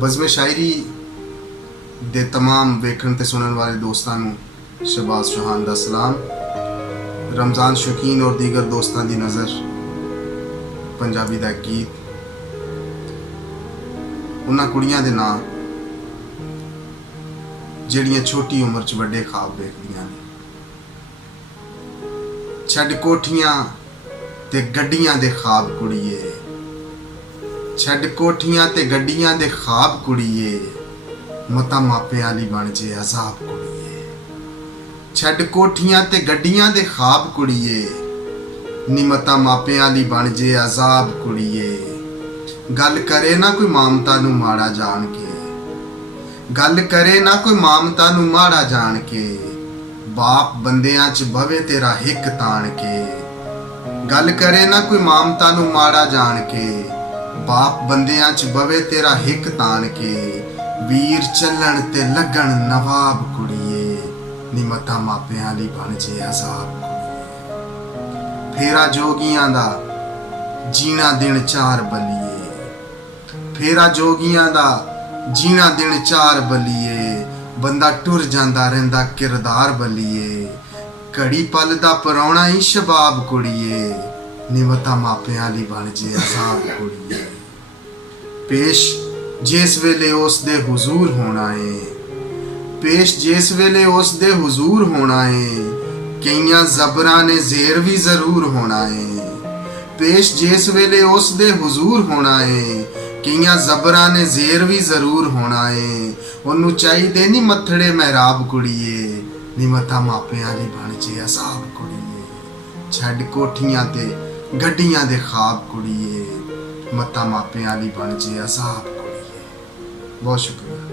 बज़्म शायरी दे तमाम वेखण ते सुनन वाले दोस्तां नूं शहबाज चौहान दा सलाम। रमज़ान शौकीन और दीगर दोस्तां दी नज़र पंजाबी दा गीत उन्हां कुड़ियां दे नां जिहड़ियां छोटी उम्र च वड्डे ख्वाब देखदियां ने। छड्ड कोठियां ते गड्डियां दे ख्वाब कुड़िए, छड्ड कोठियां ते गड्डियां दे ख्वाब कुड़िए, मता मापे आली बन जे अजाब कुड़िए। छड्ड कोठियां ते गड्डियां दे ख्वाब कुड़िए, नी मता मापे आली बन जे अजाब कुड़िए। गल करे ना कोई मामता नू माड़ा जान के, गल करे ना कोई मामता नू माड़ा जान के, बाप बंदियां च बवे तेरा हिक तान के। गल करे ना कोई मामता नू माड़ा जान के, बाप बंदियां च बवे तेरा हिक तान के। वीर चलन ते लगन नवाब कुड़िए, नी मता मापे आली बन जे अजाब कुड़िए। फेरा जोगियां दा जीना दिन चार बलिए, फेरा जोगियां दा जीना दिन चार बलिए। बंदा टुर जांदा रहिंदा किरदार बलिए, घड़ी पल दा परौना ही शबाब कुड़िए, नी मता मापे आली बन जे अजाब कुड़िए। पेश जिस वेले उस दे हुजूर होना है, पेश जिस वेले उस दे हुजूर होना है, कईयां ज़बरां ने ज़ेर भी ज़रूर होना है। पेश जिस वेले उस दे हुजूर होना है, कईयां ज़बरां ने ज़ेर भी ज़रूर होना है। उन्नू चाहिदे नी मत्थड़े महराब कुड़िए, नी मता मापे आली बन जे अजाब कुड़िए। छड्ड कोठियां ते गड्डियां दे ख्वाब कुड़िए, मता मापे आली बन जे अजाब कुड़िए। बहुत शुक्रिया।